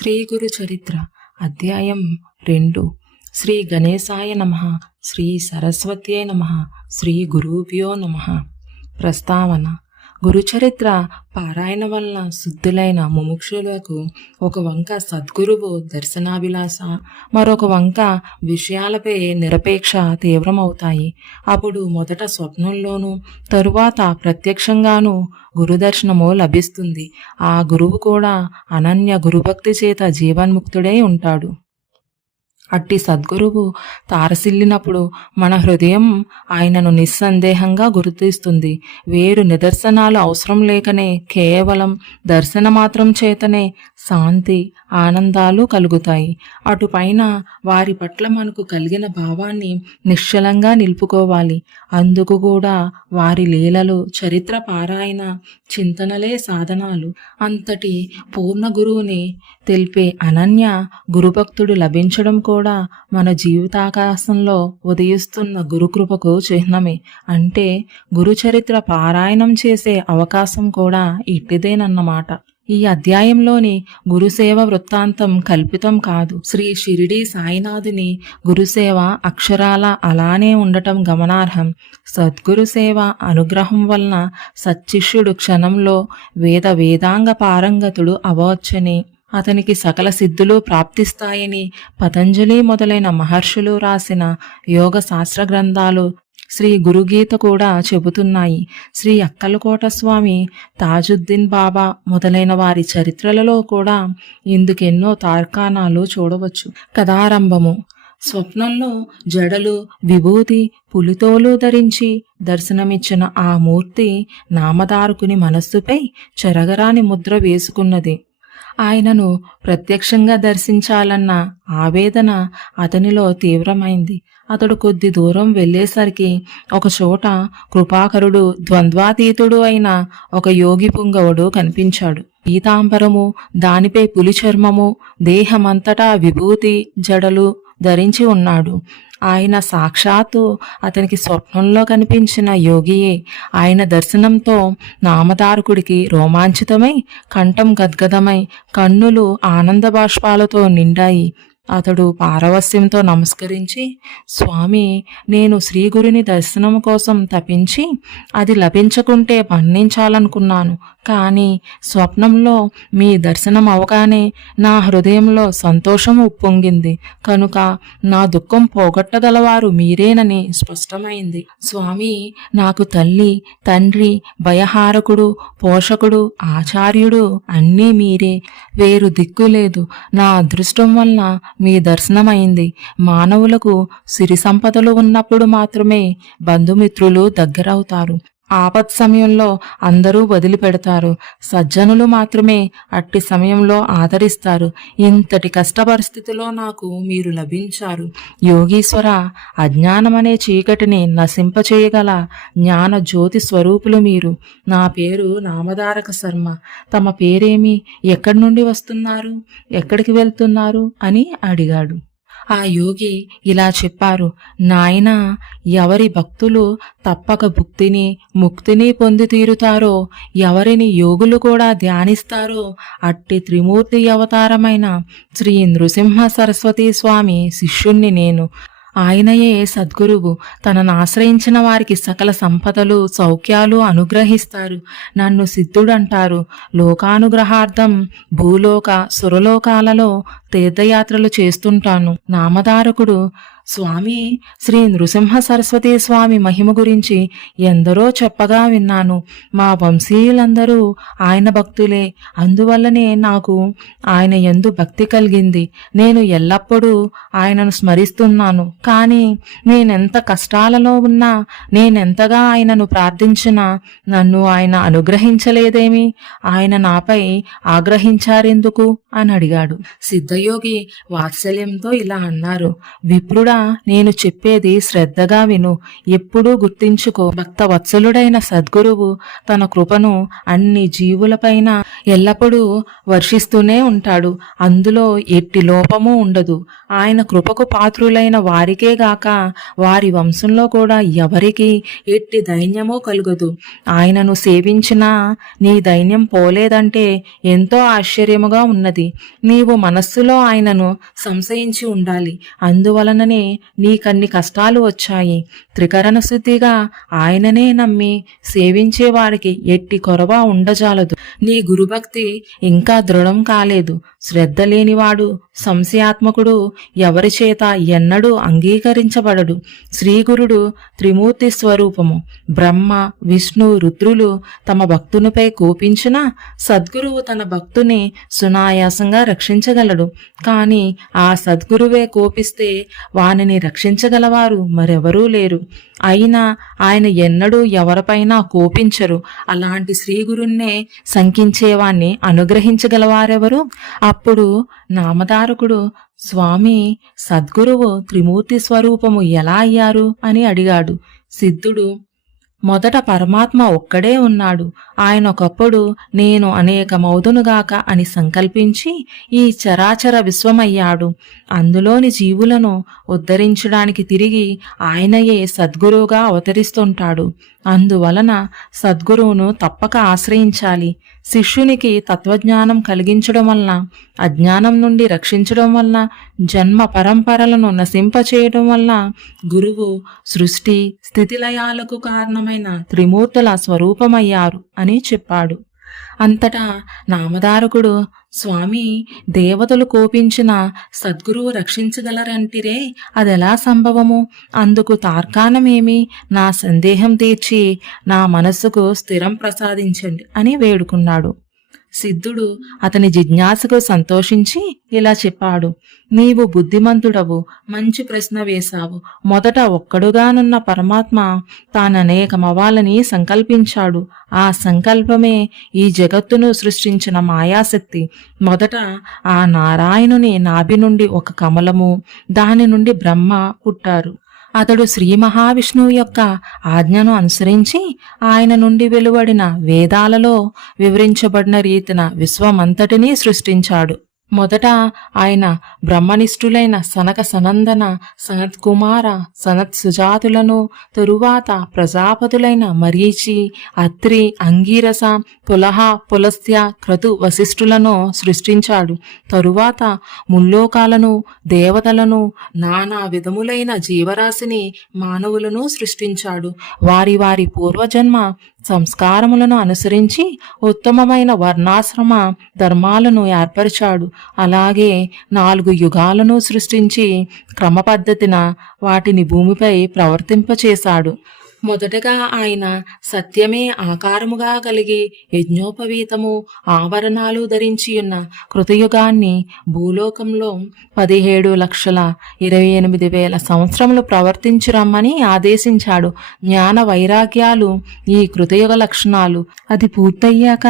శ్రీ గురు చరిత్ర అధ్యాయం 2 శ్రీ గణేశాయ నమః శ్రీ సరస్వత్యై నమః శ్రీ గురుభ్యో నమః. ప్రస్తావన. గురుచరిత్ర పారాయణ వలన శుద్ధులైన ముముక్షులకు ఒక వంక సద్గురువు దర్శనాభిలాష, మరొక వంక విషయాలపై నిరపేక్ష తీవ్రమవుతాయి. అప్పుడు మొదట స్వప్నంలోనూ తరువాత ప్రత్యక్షంగానూ గురుదర్శనము లభిస్తుంది. ఆ గురువు కూడా అనన్య గురుభక్తి చేత జీవన్ముక్తుడై ఉంటాడు. అట్టి సద్గురువు తారసిల్లినప్పుడు మన హృదయం ఆయనను నిస్సందేహంగా గుర్తిస్తుంది. వేరు నిదర్శనాలు అవసరం లేకనే కేవలం దర్శన మాత్రం చేతనే శాంతి ఆనందాలు కలుగుతాయి. అటుపైన వారి పట్ల మనకు కలిగిన భావాన్ని నిశ్చలంగా నిలుపుకోవాలి. అందుకు కూడా వారి లీలలు, చరిత్ర పారాయణ, చింతనలే సాధనాలు. అంతటి పూర్ణ గురువుని తెలిపే అనన్య గురుభక్తుడు లభించడం కూడా మన జీవితాకాశంలో ఉదయిస్తున్న గురుకృపకు చిహ్నమే. అంటే గురుచరిత్ర పారాయణం చేసే అవకాశం కూడా ఇట్టిదేనన్నమాట. ఈ అధ్యాయంలోని గురుసేవ వృత్తాంతం కల్పితం కాదు. శ్రీ షిరిడి సాయినాథుని గురుసేవ అక్షరాల అలానే ఉండటం గమనార్హం. సద్గురు సేవ అనుగ్రహం వలన సచ్చిష్యుడు క్షణంలో వేదాంగ పారంగతుడు అవ్వవచ్చని, అతనికి సకల సిద్ధులు ప్రాప్తిస్తాయని పతంజలి మొదలైన మహర్షులు రాసిన యోగ శాస్త్ర గ్రంథాలు, శ్రీ గురుగీత కూడా చెబుతున్నాయి. శ్రీ అక్కలకోట స్వామి, తాజుద్దీన్ బాబా మొదలైన వారి చరిత్రలలో కూడా ఇందుకెన్నో తార్కాణాలు చూడవచ్చు. కథారంభము. స్వప్నంలో జడలు, విభూతి, పులితోలు ధరించి దర్శనమిచ్చిన ఆ మూర్తి నామధారకుని మనస్సుపై చెరగరాని ముద్ర వేసుకున్నది. ఆయనను ప్రత్యక్షంగా దర్శించాలన్న ఆవేదన అతనిలో తీవ్రమైంది. అతడు కొద్ది దూరం వెళ్ళేసరికి ఒకచోట కృపాకరుడు, ద్వంద్వాతీతుడు అయిన ఒక యోగి పుంగవుడు కనిపించాడు. పీతాంబరము, దానిపై పులి చర్మము, దేహమంతటా విభూతి, జడలు ధరించి ఉన్నాడు. ఆయన సాక్షాత్తు అతనికి స్వప్నంలో కనిపించిన యోగియే. ఆయన దర్శనంతో నామధారకుడికి రోమాంచితమై, కంఠం గద్గదమై, కన్నులు ఆనంద బాష్పాలతో నిండాయి. అతడు పారవస్యంతో నమస్కరించి, స్వామి, నేను శ్రీగురిని దర్శనం కోసం తపించి అది లభించకుంటే మరణించాలనుకున్నాను. కానీ స్వప్నంలో మీ దర్శనం అవగానే నా హృదయంలో సంతోషం ఉప్పొంగింది. కనుక నా దుఃఖం పోగొట్టగలవారు మీరేనని స్పష్టమైంది. స్వామి, నాకు తల్లి, తండ్రి, భయహారకుడు, పోషకుడు, ఆచార్యుడు అన్నీ మీరే. వేరు దిక్కు లేదు. నా అదృష్టం వలన మీ దర్శనమైంది. మానవులకు సిరి సంపదలు ఉన్నప్పుడు మాత్రమే బంధుమిత్రులు దగ్గరవుతారు. ఆపత్ సమయంలో అందరూ వదిలిపెడతారు. సజ్జనులు మాత్రమే అట్టి సమయంలో ఆదరిస్తారు. ఇంతటి కష్ట పరిస్థితిలో నాకు మీరు లభించారు. యోగీశ్వర, అజ్ఞానమనే చీకటిని నశింపచేయగల జ్ఞాన జ్యోతి స్వరూపులు మీరు. నా పేరు నామధారక శర్మ. తమ పేరేమి, ఎక్కడి నుండి వస్తున్నారు, ఎక్కడికి వెళ్తున్నారు అని అడిగాడు. ఆ యోగి ఇలా చెప్పారు, నాయనా, ఎవరి భక్తులు తప్పక భుక్తిని, ముక్తిని పొంది తీరుతారో, ఎవరిని యోగులు కూడా ధ్యానిస్తారో అట్టి త్రిమూర్తి అవతారమైన శ్రీ నృసింహ సరస్వతీ స్వామి శిష్యుణ్ణి నేను. ఆయనయే సద్గురువు. తనను ఆశ్రయించిన వారికి సకల సంపదలు, సౌఖ్యాలు అనుగ్రహిస్తారు. నన్ను సిద్ధుడంటారు. లోకానుగ్రహార్థం భూలోక సురలోకాలలో తీర్థయాత్రలు చేస్తుంటాను. నామధారకుడు, స్వామి, శ్రీ నృసింహ సరస్వతీ స్వామి మహిమ గురించి ఎందరో చెప్పగా విన్నాను. మా వంశీయులందరూ ఆయన భక్తులే. అందువల్లనే నాకు ఆయన యందు భక్తి కలిగింది. నేను ఎల్లప్పుడూ ఆయనను స్మరిస్తున్నాను. కానీ నేనెంత కష్టాలలో ఉన్నా, నేనెంతగా ఆయనను ప్రార్థించినా నన్ను ఆయన అనుగ్రహించలేదేమి? ఆయన నాపై ఆగ్రహించారెందుకు అని అడిగాడు. సిద్ధ శివయోగి వాత్సల్యంతో ఇలా అన్నారు, విప్రుడా, నేను చెప్పేది శ్రద్ధగా విను, ఎప్పుడూ గుర్తించుకో, భక్త వత్సలుడైన సద్గురువు తన కృపను అన్ని జీవులపైన ఎల్లప్పుడూ వర్షిస్తూనే ఉంటాడు. అందులో ఎట్టి లోపము ఉండదు. ఆయన కృపకు పాత్రులైన వారికే గాక వారి వంశంలో కూడా ఎవరికి ఎట్టి దైన్యమూ కలుగదు. ఆయనను సేవించినా నీ దైన్యం పోలేదంటే ఎంతో ఆశ్చర్యముగా ఉన్నది. నీవు మనస్సులో ఆయనను సంశయించి ఉండాలి. అందువలననే నీకన్ని కష్టాలు వచ్చాయి. త్రికరణ శుద్ధిగా ఆయననే నమ్మి సేవించే వారికి ఎట్టి కొరవ ఉండజాలదు. నీ గురుభక్తి ఇంకా దృఢం కాలేదు. శ్రద్ధ లేనివాడు, సంశయాత్మకుడు ఎవరి చేత ఎన్నడూ అంగీకరించబడడు. శ్రీగురుడు త్రిమూర్తి స్వరూపము. బ్రహ్మ, విష్ణు, రుద్రులు తమ భక్తునిపై కోపించిన సద్గురువు తన భక్తుని సునాయాసంగా రక్షించగలడు. కానీ ఆ సద్గురువే కోపిస్తే వానిని రక్షించగలవారు మరెవరూ లేరు. అయినా ఆయన ఎన్నడూ ఎవరిపైనా కోపించరు. అలాంటి శ్రీగురున్నే శంకించేవాణ్ణి అనుగ్రహించగలవారెవరు? అప్పుడు నామధారకుడు, స్వామి, సద్గురువు త్రిమూర్తి స్వరూపము ఎలా అయ్యారు అని అడిగాడు. సిద్ధుడు, మొదట పరమాత్మ ఒక్కడే ఉన్నాడు. ఆయన ఒకప్పుడు నేను అనేకమౌదునుగాక అని సంకల్పించి ఈ చరాచర విశ్వమయ్యాడు. అందులోని జీవులను ఉద్ధరించడానికి తిరిగి ఆయనయే సద్గురువుగా అవతరిస్తుంటాడు. అందువలన సద్గురువును తప్పక ఆశ్రయించాలి. శిష్యునికి తత్వజ్ఞానం కలిగించడం వలన, అజ్ఞానం నుండి రక్షించడం వలన, జన్మ పరంపరలను నశింపచేయడం వలన గురువు సృష్టి స్థితిలయాలకు కారణమైన త్రిమూర్తుల స్వరూపమయ్యారు అని చెప్పాడు. అంతటా నామధారకుడు, స్వామి, దేవతలు కోపించిన సద్గురువు రక్షించగలరంటిరే, అదెలా సంభవము? అందుకు తార్కాణమేమి? నా సందేహం తీర్చి నా మనస్సుకు స్థిరం ప్రసాదించండి అని వేడుకున్నాడు. సిద్ధుడు అతని జిజ్ఞాసకు సంతోషించి ఇలా చెప్పాడు, నీవు బుద్ధిమంతుడవు, మంచి ప్రశ్న వేశావు. మొదట ఒక్కడుగానున్న పరమాత్మ తాననేకమవ్వాలని సంకల్పించాడు. ఆ సంకల్పమే ఈ జగత్తును సృష్టించిన మాయాశక్తి. మొదట ఆ నారాయణుని నాభి నుండి ఒక కమలము, దాని నుండి బ్రహ్మ పుట్టారు. అతడు శ్రీ మహావిష్ణువు యొక్క ఆజ్ఞను అనుసరించి ఆయన నుండి వెలువడిన వేదాలలో వివరించబడిన రీతిన విశ్వమంతటినీ సృష్టించాడు. మొదట ఆయన బ్రహ్మనిష్ఠులైన సనక సనందన, సనత్ కుమార, సనత్ సుజాతులను, తరువాత ప్రజాపతులైన మరీచి, అత్రి, అంగీరస, పులహ, పులస్త్య, క్రతు, వశిష్ఠులను సృష్టించాడు. తరువాత ముల్లోకాలను, దేవతలను, నానా విధములైన జీవరాశిని, మానవులను సృష్టించాడు. వారి వారి పూర్వజన్మ సంస్కారములను అనుసరించి ఉత్తమమైన వర్ణాశ్రమ ధర్మాలను ఏర్పరిచాడు. అలాగే 4 యుగాలను సృష్టించి క్రమపద్ధతిన వాటిని భూమిపై ప్రవర్తింపచేశాడు. మొదటగా ఆయన సత్యమే ఆకారముగా కలిగి యజ్ఞోపవీతము, ఆభరణాలు ధరించియున్న కృతయుగాన్ని భూలోకంలో 17,28,000 సంవత్సరములు ప్రవర్తించురమ్మని ఆదేశించాడు. జ్ఞాన వైరాగ్యాలు ఈ కృతయుగ లక్షణాలు. అది పూర్తయ్యాక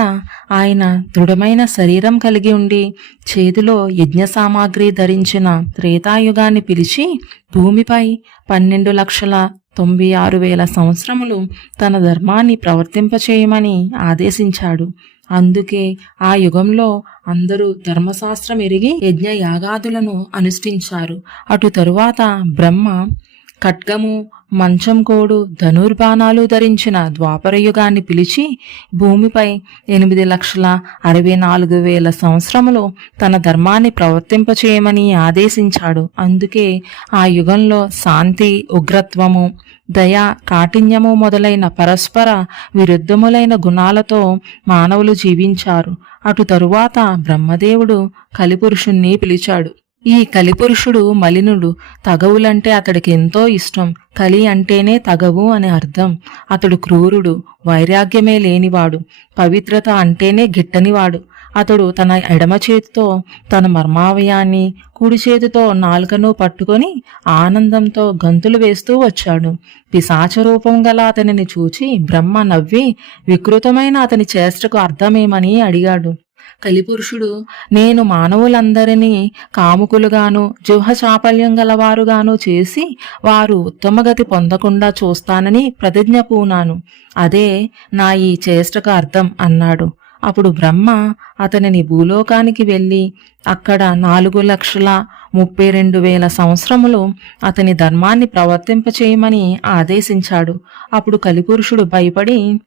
ఆయన దృఢమైన శరీరం కలిగి ఉండి చేతిలో యజ్ఞ సామాగ్రి ధరించిన త్రేతాయుగాన్ని పిలిచి భూమిపై 12,96,000 సంవత్సరములు తన ధర్మాన్ని ప్రవర్తింపచేయమని ఆదేశించాడు. అందుకే ఆ యుగంలో అందరూ ధర్మశాస్త్రం ఎరిగి యజ్ఞ యాగాదులను అనుష్ఠించారు. అటు తరువాత బ్రహ్మ ఖడ్గము, మంచం కోడు, ధనుర్బాణాలు ధరించిన ద్వాపరయుగాన్ని పిలిచి భూమిపై 8,64,000 సంవత్సరములు తన ధర్మాన్ని ప్రవర్తింపచేయమని ఆదేశించాడు. అందుకే ఆ యుగంలో శాంతి, ఉగ్రత్వము, దయ, కాఠిన్యము మొదలైన పరస్పర విరుద్ధములైన గుణాలతో మానవులు జీవించారు. అటు తరువాత బ్రహ్మదేవుడు కలిపురుషుణ్ణి పిలిచాడు. ఈ కలిపురుషుడు మలినుడు. తగవులంటే అతడికి ఎంతో ఇష్టం. కలి అంటేనే తగవు అని అర్థం. అతడు క్రూరుడు, వైరాగ్యమే లేనివాడు, పవిత్రత అంటేనే గిట్టనివాడు. అతడు తన ఎడమ చేతితో తన మర్మావయాన్ని, కుడి చేతితో నాలుకను పట్టుకొని ఆనందంతో గంతులు వేస్తూ వచ్చాడు. పిశాచ రూపం గల అతనిని చూచి బ్రహ్మ నవ్వి వికృతమైన అతని చేష్టకు అర్థమేమని అడిగాడు. కలిపురుషుడు, నేను మానవులందరినీ కాముకులుగాను జిహ్వ చాపల్యం గలవారుగాను చేసి వారు ఉత్తమగతి పొందకుండా చూస్తానని ప్రతిజ్ఞ పూనాను. అదే నా ఈ చేష్టకు అర్థం అన్నాడు. అప్పుడు బ్రహ్మ అతనిని భూలోకానికి వెళ్ళి అక్కడ 4,32,000 సంవత్సరములు అతని ధర్మాన్ని ప్రవర్తింపచేయమని ఆదేశించాడు. అప్పుడు కలిపురుషుడు భయపడి,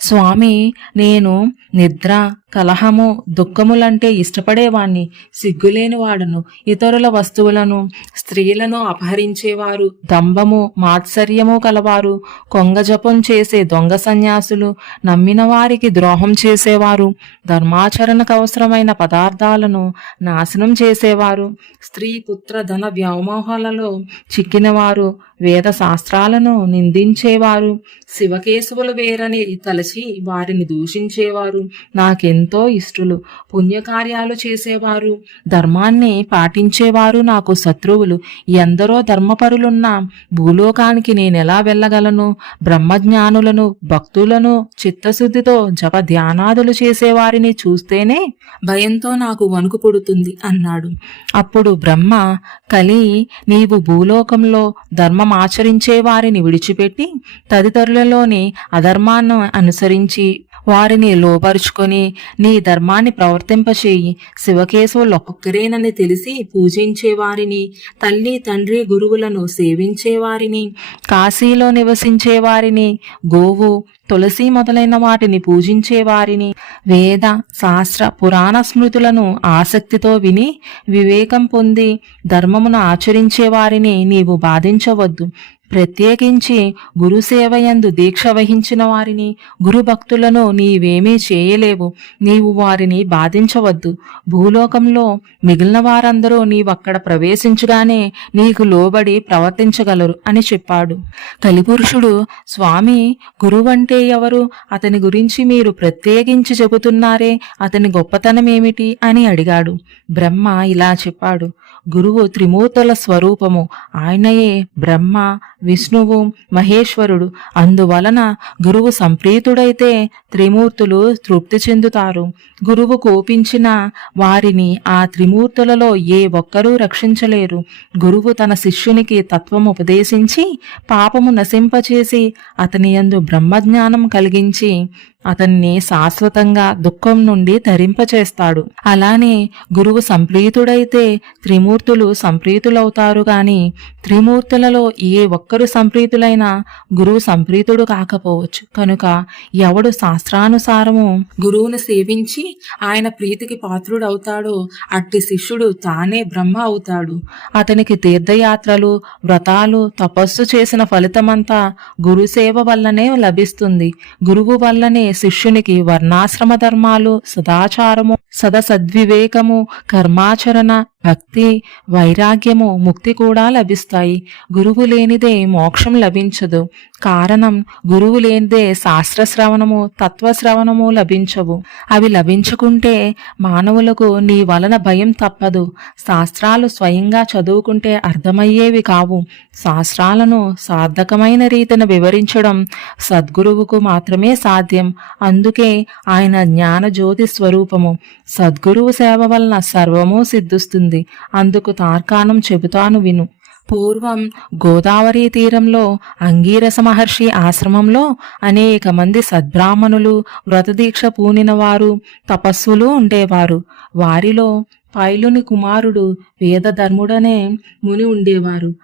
స్వామి, నేను నిద్ర, కలహము, దుఃఖములంటే ఇష్టపడేవాణ్ణి, సిగ్గులేనివాడను, ఇతరుల వస్తువులను, స్త్రీలను అపహరించేవారు, దంభము, మాత్సర్యము కలవారు, కొంగజపం చేసే దొంగ సన్యాసులు, నమ్మిన వారికి ద్రోహం చేసేవారు, ధర్మాచరణకు అవసరమైన పదార్థాలను నాశనం చేసేవారు, స్త్రీ పుత్ర ధన వ్యామోహాలలో చిక్కినవారు, వేద శాస్త్రాలను నిందించేవారు, శివకేశవులు వేరని తలచి వారిని దూషించేవారు నాకెంతో ఇష్టలు, పుణ్యకార్యాలు చేసేవారు, ధర్మాన్ని పాటించేవారు నాకు శత్రువులు. ఎందరో ధర్మపరులున్న భూలోకానికి నేనెలా వెళ్ళగలను? బ్రహ్మజ్ఞానులను, భక్తులను, చిత్తశుద్ధితో జప ధ్యానాదులు చేసేవారిని చూస్తేనే భయంతో నాకు వణుకు పుడుతుంది అన్నాడు. అప్పుడు బ్రహ్మ, కలి, నీవు భూలోకంలో ధర్మమాచరించే వారిని విడిచిపెట్టి తదితరులలోని అధర్మాన్ని అనుసరించి వారిని లోపరుచుకొని నీ ధర్మాన్ని ప్రవర్తింపచేయి. శివకేశవులు ఒక్కొక్కరేనని తెలిసి పూజించేవారిని, తల్లి తండ్రి గురువులను సేవించేవారిని, కాశీలో నివసించేవారిని, గోవు తులసి మొదలైన వాటిని పూజించేవారిని, వేద శాస్త్ర పురాణ స్మృతులను ఆసక్తితో విని వివేకం పొంది ధర్మమును ఆచరించేవారిని నీవు బాధించవద్దు. ప్రత్యేకించి గురుసేవయందు దీక్ష వహించిన వారిని, గురుభక్తులను నీవేమీ చేయలేవు. నీవు వారిని బాధించవద్దు. భూలోకంలో మిగిలిన వారందరూ నీవక్కడ ప్రవేశించగానే నీకు లోబడి ప్రవర్తించగలరు అని చెప్పాడు. కలిపురుషుడు, స్వామి, గురువంటే ఎవరు? అతని గురించి మీరు ప్రత్యేకించి చెబుతున్నారే, అతని గొప్పతనమేమిటి అని అడిగాడు. బ్రహ్మ ఇలా చెప్పాడు. గురువు త్రిమూర్తుల స్వరూపము. ఆయనయే బ్రహ్మ, విష్ణువు, మహేశ్వరుడు. అందువలన గురువు సంప్రీతుడైతే త్రిమూర్తులు తృప్తి చెందుతారు. గురువు కోపించిన వారిని ఆ త్రిమూర్తులలో ఏ ఒక్కరూ రక్షించలేరు. గురువు తన శిష్యునికి తత్వం ఉపదేశించి పాపము నశింపచేసి అతని యందు బ్రహ్మజ్ఞానం కలిగించి అతన్ని శాశ్వతంగా దుఃఖం నుండి తరింపచేస్తాడు. అలానే గురువు సంప్రీతుడైతే త్రిమూర్తులు సంప్రీతులవుతారు గాని త్రిమూర్తులలో ఏ ఒక్కరు సంప్రీతులైనా గురువు సంప్రీతుడు కాకపోవచ్చు. కనుక ఎవడు శాస్త్రానుసారము గురువును సేవించి ఆయన ప్రీతికి పాత్రుడవుతాడో అట్టి శిష్యుడు తానే బ్రహ్మ అవుతాడు. అతనికి తీర్థయాత్రలు, వ్రతాలు, తపస్సు చేసిన ఫలితమంతా గురుసేవ వల్లనే లభిస్తుంది. గురువు వల్లనే శిష్యునికి వర్ణాశ్రమ ధర్మాలు, సదాచారము, సద్వివేకము, కర్మాచరణ, భక్తి, వైరాగ్యము, ముక్తి కూడా లభిస్తాయి. గురువు లేనిదే మోక్షం లభించదు. కారణం, గురువు లేనిదే శాస్త్రశ్రవణము, తత్వశ్రవణము లభించవు. అవి లభించుకుంటే మానవులకు నీ వలన భయం తప్పదు. శాస్త్రాలు స్వయంగా చదువుకుంటే అర్థమయ్యేవి కావు. శాస్త్రాలను సార్థకమైన రీతిన వివరించడం సద్గురువుకు మాత్రమే సాధ్యం. అందుకే ఆయన జ్ఞానజ్యోతి స్వరూపము. సద్గురువు సేవ వలన సర్వము సిద్ధిస్తుంది. అందుకు తార్కాణం చెబుతాను విను. పూర్వం గోదావరి తీరంలో అంగీరస మహర్షి ఆశ్రమంలో అనేక మంది సద్బ్రాహ్మణులు, వ్రతదీక్ష పూనిన వారు, తపస్సులు ఉండేవారు. వారిలో పైలుని కుమారుడు వేదధర్ముడనే ముని ఉండేవారు.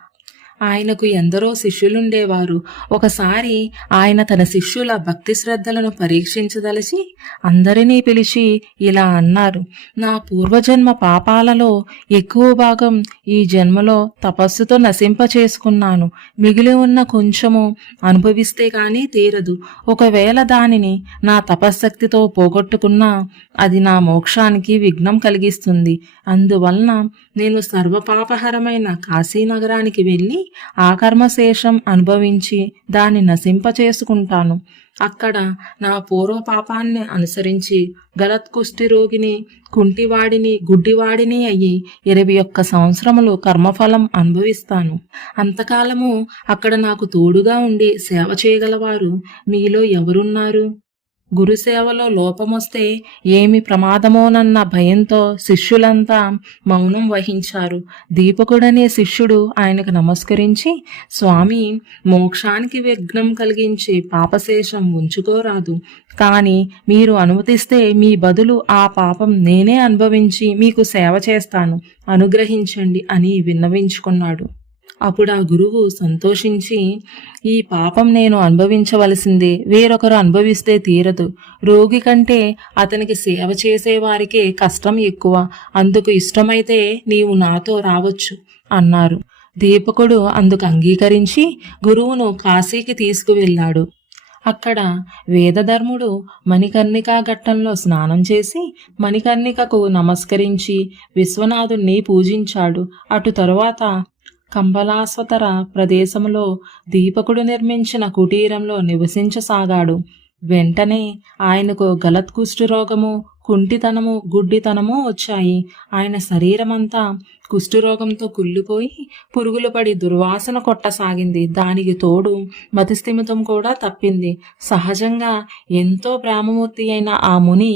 ఆయనకు ఎందరో శిష్యులుండేవారు. ఒకసారి ఆయన తన శిష్యుల భక్తి శ్రద్ధలను పరీక్షించదలిచి అందరినీ పిలిచి ఇలా అన్నారు. నా పూర్వజన్మ పాపాలలో ఎక్కువ భాగం ఈ జన్మలో తపస్సుతో నశింపచేసుకున్నాను. మిగిలి ఉన్న కొంచెము అనుభవిస్తే కానీ తీరదు. ఒకవేళ దానిని నా తపశ్శక్తితో పోగొట్టుకున్నా అది నా మోక్షానికి విఘ్నం కలిగిస్తుంది. అందువలన నేను సర్వపాపహరమైన కాశీనగరానికి వెళ్ళి ఆ కర్మశేషం అనుభవించి దాన్ని నశింపచేసుకుంటాను. అక్కడ నా పూర్వ పాపాన్ని అనుసరించి గలత్కుష్టి రోగిని, కుంటివాడిని, గుడ్డివాడిని అయ్యి 21 సంవత్సరములు కర్మఫలం అనుభవిస్తాను. అంతకాలము అక్కడ నాకు తోడుగా ఉండి సేవ చేయగలవారు మీలో ఎవరున్నారు? గురుసేవలో లోపమొస్తే ఏమి ప్రమాదమోనన్న భయంతో శిష్యులంతా మౌనం వహించారు. దీపకుడనే శిష్యుడు ఆయనకు నమస్కరించి, స్వామి, మోక్షానికి విఘ్నం కలిగించి పాపశేషం ఉంచుకోరాదు. కానీ మీరు అనుమతిస్తే మీ బదులు ఆ పాపం నేనే అనుభవించి మీకు సేవ చేస్తాను, అనుగ్రహించండి అని విన్నవించుకున్నాడు. అప్పుడు ఆ గురువు సంతోషించి, ఈ పాపం నేను అనుభవించవలసిందే, వేరొకరు అనుభవిస్తే తీరదు. రోగి కంటే అతనికి సేవ చేసేవారికే కష్టం ఎక్కువ. అందుకు ఇష్టమైతే నీవు నాతో రావచ్చు అన్నారు. దీపకుడు అందుకు అంగీకరించి గురువును కాశీకి తీసుకువెళ్ళాడు. అక్కడ వేదధర్ముడు మణికర్ణికా ఘట్టంలో స్నానం చేసి మణికర్ణికకు నమస్కరించి విశ్వనాథుణ్ణి పూజించాడు. అటు తరువాత కంబలాస్వతర ప్రదేశంలో దీపకుడు నిర్మించిన కుటీరంలో నివసించసాగాడు. వెంటనే ఆయనకు గలత్కుష్ఠు రోగము, కుంటితనము, గుడ్డితనము వచ్చాయి. ఆయన శరీరమంతా కుష్ఠురోగంతో కుళ్ళిపోయి పురుగులు పడి దుర్వాసన కొట్టసాగింది. దానికి తోడు మతిస్థిమితం కూడా తప్పింది. సహజంగా ఎంతో ప్రేమమూర్తి అయిన ఆ ముని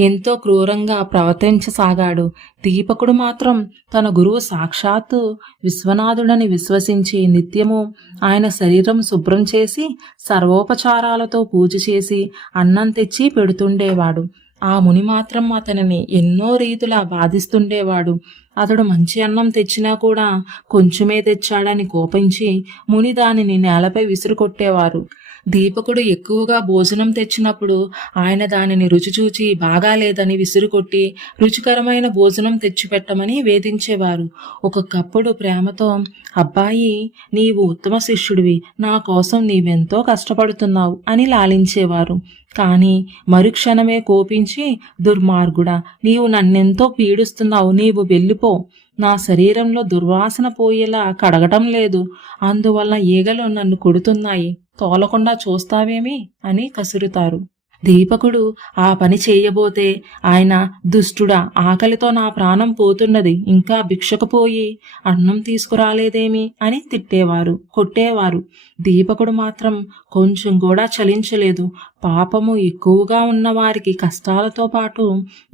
ఎంతో క్రూరంగా ప్రవర్తించసాగాడు. దీపకుడు మాత్రం తన గురువు సాక్షాత్తు విశ్వనాథుడని విశ్వసించి నిత్యము ఆయన శరీరం శుభ్రం చేసి సర్వోపచారాలతో పూజ చేసి అన్నం తెచ్చి పెడుతుండేవాడు. ఆ ముని మాత్రం అతనిని ఎన్నో రీతులా బాధిస్తుండేవాడు. అతడు మంచి అన్నం తెచ్చినా కూడా కొంచెమే తెచ్చాడని కోపించి ముని దానిని నేలపై విసిరుకొట్టేవారు. దీపకుడు ఎక్కువగా భోజనం తెచ్చినప్పుడు ఆయన దానిని రుచి చూచి బాగాలేదని విసురుకొట్టి రుచికరమైన భోజనం తెచ్చిపెట్టమని వేధించేవారు. ఒక్కొక్కప్పుడు ప్రేమతో, అబ్బాయి, నీవు ఉత్తమ శిష్యుడివి, నా కోసం నీవెంతో కష్టపడుతున్నావు అని లాలించేవారు. కానీ మరుక్షణమే కోపించి, దుర్మార్గుడా, నీవు నన్నెంతో పీడిస్తున్నావు, నీవు వెళ్ళిపో, నా శరీరంలో దుర్వాసన పోయేలా కడగటం లేదు, అందువల్ల ఈగలు నన్ను కొడుతున్నాయి, తోలకుండా చూస్తావేమి అని కసురుతారు. దీపకుడు ఆ పని చేయబోతే ఆయన, దుష్టుడా, ఆకలితో నా ప్రాణం పోతున్నది, ఇంకా భిక్షకు పోయి అన్నం తీసుకురాలేదేమి అని తిట్టేవారు, కొట్టేవారు. దీపకుడు మాత్రం కొంచెం కూడా చలించలేదు. పాపము ఎక్కువగా ఉన్నవారికి కష్టాలతో పాటు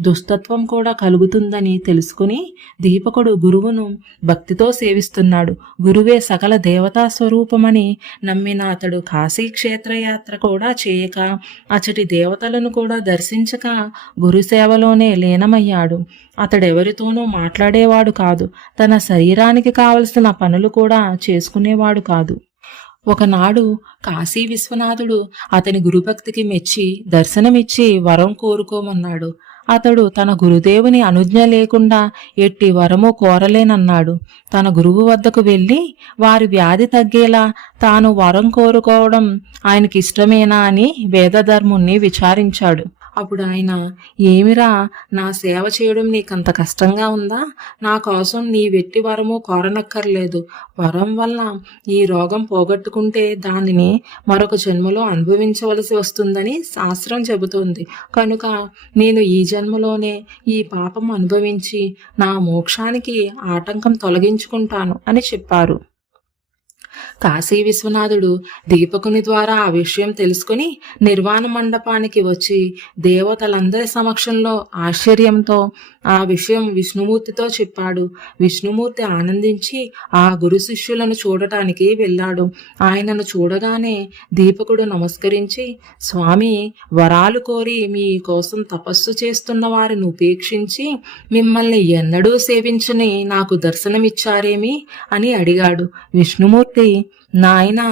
దుష్టత్వం కూడా కలుగుతుందని తెలుసుకుని దీపకుడు గురువును భక్తితో సేవిస్తున్నాడు. గురువే సకల దేవతా స్వరూపమని నమ్మిన అతడు కాశీ క్షేత్రయాత్ర కూడా చేయక అచటి దేవతలను కూడా దర్శించక గురుసేవలోనే లీనమయ్యాడు. అతడెవరితోనూ మాట్లాడేవాడు కాదు. తన శరీరానికి కావలసిన పనులు కూడా చేసుకునేవాడు కాదు. ఒకనాడు కాశీ విశ్వనాథుడు అతని గురుభక్తికి మెచ్చి దర్శనమిచ్చి వరం కోరుకోమన్నాడు. అతడు తన గురుదేవుని అనుజ్ఞ లేకుండా ఎట్టి వరము కోరలేనన్నాడు. తన గురువు వద్దకు వెళ్ళి వారి వ్యాధి తగ్గేలా తాను వరం కోరుకోవడం ఆయనకిష్టమేనా అని వేదధర్ముణ్ణి విచారించాడు. అప్పుడు ఆయన, ఏమిరా, నా సేవ చేయడం నీకంత కష్టంగా ఉందా? నా కోసం నీ వెట్టి వరము కోరనక్కర్లేదు. వరం వల్ల ఈ రోగం పోగొట్టుకుంటే దానిని మరొక జన్మలో అనుభవించవలసి వస్తుందని శాస్త్రం చెబుతోంది. కనుక నేను ఈ జన్మలోనే ఈ పాపం అనుభవించి నా మోక్షానికి ఆటంకం తొలగించుకుంటాను అని చెప్పారు. కాశీ విశ్వనాథుడు దీపకుని ద్వారా ఆ విషయం తెలుసుకుని నిర్వాణ మండపానికి వచ్చి దేవతలందరి సమక్షంలో ఆశ్చర్యంతో ఆ విషయం విష్ణుమూర్తితో చెప్పాడు. విష్ణుమూర్తి ఆనందించి ఆ గురు శిష్యులను చూడటానికి వెళ్ళాడు. ఆయనను చూడగానే దీపకుడు నమస్కరించి, స్వామి, వరాలు కోరి మీ కోసం తపస్సు చేస్తున్న వారిని ఉపేక్షించి మిమ్మల్ని ఎన్నడూ సేవించని నాకు దర్శనమిచ్చారేమి అని అడిగాడు. విష్ణుమూర్తి, నాయన,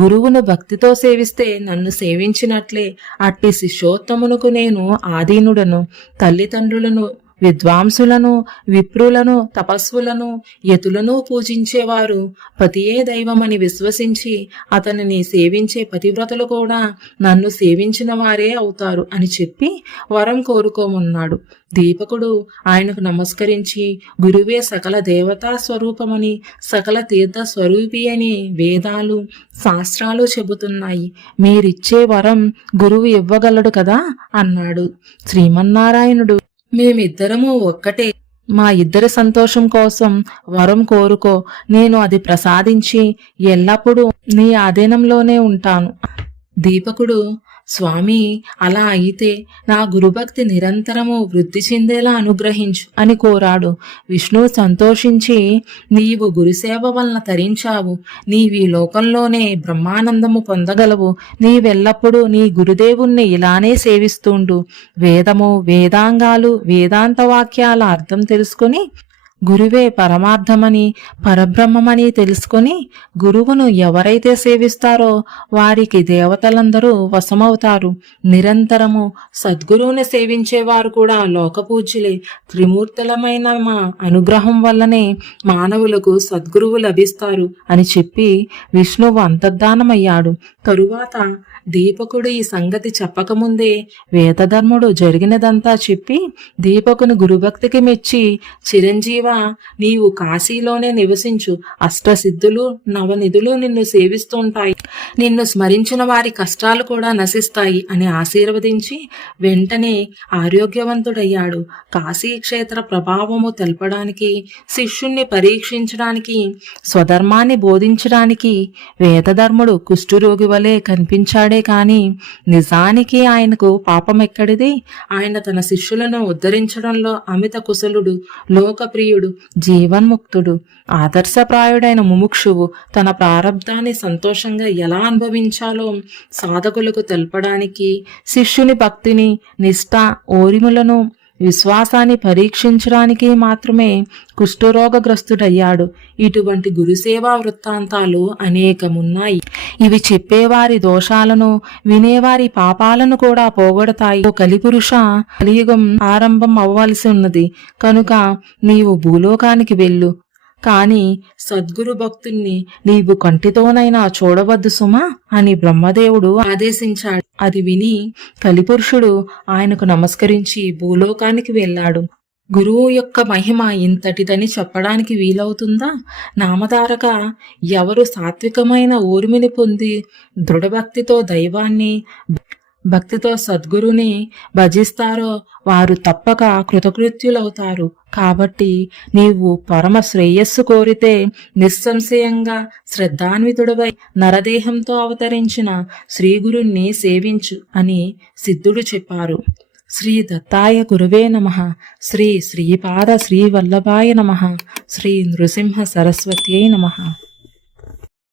గురువును భక్తితో సేవిస్తే నన్ను సేవించినట్లే. అట్టి శిష్యోత్తమునకు నేను ఆదీనుడను. తల్లిదండ్రులను, విద్వాంసులను, విప్రులను, తపస్సులను, యతులను పూజించేవారు పతియే దైవమని విశ్వసించి అతనిని సేవించే పతివ్రతలు కూడా నన్ను సేవించిన వారే అవుతారు అని చెప్పి వరం కోరుకోమన్నాడు. దీపకుడు ఆయనకు నమస్కరించి, గురువే సకల దేవతా స్వరూపమని, సకల తీర్థ స్వరూపి అని వేదాలు, శాస్త్రాలు చెబుతున్నాయి. మీరిచ్చే వరం గురువు ఇవ్వగలడు కదా అన్నాడు. శ్రీమన్నారాయణుడు, మేమిద్దరము ఒక్కటే. మా ఇద్దరి సంతోషం కోసం వరం కోరుకో, నేను అది ప్రసాదించి ఎల్లప్పుడూ నీ ఆధీనంలోనే ఉంటాను. దీపకుడు స్వామి, అలా అయితే నా గురుభక్తి నిరంతరము వృద్ధి చెందేలా అనుగ్రహించు అని కోరాడు. విష్ణువు సంతోషించి, నీవు గురుసేవ వలన తరించావు, నీవి లోకంలోనే బ్రహ్మానందము పొందగలవు, నీవెల్లప్పుడూ నీ గురుదేవుణ్ణి ఇలానే సేవిస్తుండు. వేదము, వేదాంగాలు, వేదాంత వాక్యాల అర్థం తెలుసుకొని గురువే పరమార్థమని, పరబ్రహ్మమని తెలుసుకొని గురువును ఎవరైతే సేవిస్తారో వారికి దేవతలందరూ వశమవుతారు. నిరంతరము సద్గురువుని సేవించేవారు కూడా లోకపూజ్యులే. త్రిమూర్తులమైన మా అనుగ్రహం వల్లనే మానవులకు సద్గురువు లభిస్తారు అని చెప్పి విష్ణువు అంతర్ధానమయ్యాడు. తరువాత దీపకుడు ఈ సంగతి చెప్పకముందే వేదధర్ముడు జరిగినదంతా చెప్పి దీపకుని గురుభక్తికి మెచ్చి, చిరంజీవ, నీవు కాశీలోనే నివసించు, అష్టసిద్ధులు నవనిధులు నిన్ను సేవిస్తుంటాయి, నిన్ను స్మరించిన వారి కష్టాలు కూడా నశిస్తాయి అని ఆశీర్వదించి వెంటనే ఆరోగ్యవంతుడయ్యాడు. కాశీక్షేత్ర ప్రభావము తెలపడానికి, శిష్యుణ్ణి పరీక్షించడానికి, స్వధర్మాన్ని బోధించడానికి వేదధర్ముడు కుష్ఠరోగి వలె కనిపించాడే కాని నిజానికి ఆయనకు పాపమెక్కడిది? ఆయన తన శిష్యులను ఉద్ధరించడంలో అమిత కుశలుడు, లోకప్రియుడు, జీవన్ముక్తుడు, ఆదర్శప్రాయుడైన ముముక్షువు. తన ప్రారబ్ధాన్ని సంతోషంగా ఎలా అనుభవించాలో సాధకులకు తెలపడానికి, శిష్యుని భక్తిని, నిష్ఠ, ఓరిములను, విశ్వాసాన్ని పరీక్షించడానికి మాత్రమే కుష్ఠరోగగ్రస్తుడయ్యాడు. ఇటువంటి గురుసేవా వృత్తాంతాలు అనేకమున్నాయి. ఇవి చెప్పేవారి దోషాలను, వినేవారి పాపాలను కూడా పోగొడతాయి. ఓ కలిపురుష, కలియుగం ఆరంభం అవ్వాల్సి ఉన్నది కనుక నీవు భూలోకానికి వెళ్ళు, కాని సద్గురు భక్తుణ్ణి నీవు కంటితోనైనా చూడవద్దు సుమా అని బ్రహ్మదేవుడు ఆదేశించాడు. అది విని కలిపురుషుడు ఆయనకు నమస్కరించి భూలోకానికి వెళ్ళాడు. గురువు యొక్క మహిమ ఇంతటిదని చెప్పడానికి వీలవుతుందా? నామధారక ఎవరు సాత్వికమైన ఊర్మిని పొంది దృఢభక్తితో దైవాన్ని, భక్తితో సద్గురుని భజిస్తారో వారు తప్పక కృతకృత్యులవుతారు. కాబట్టి నీవు పరమ శ్రేయస్సు కోరితే నిస్సంశయంగా శ్రద్ధాన్వితుడవై నరదేహంతో అవతరించిన శ్రీగురుణ్ణి సేవించు అని సిద్ధుడు చెప్పారు. శ్రీ దత్తాయ గురువే నమః. శ్రీ శ్రీపాద శ్రీవల్లభాయ నమః. శ్రీ నృసింహ సరస్వత్యై నమః.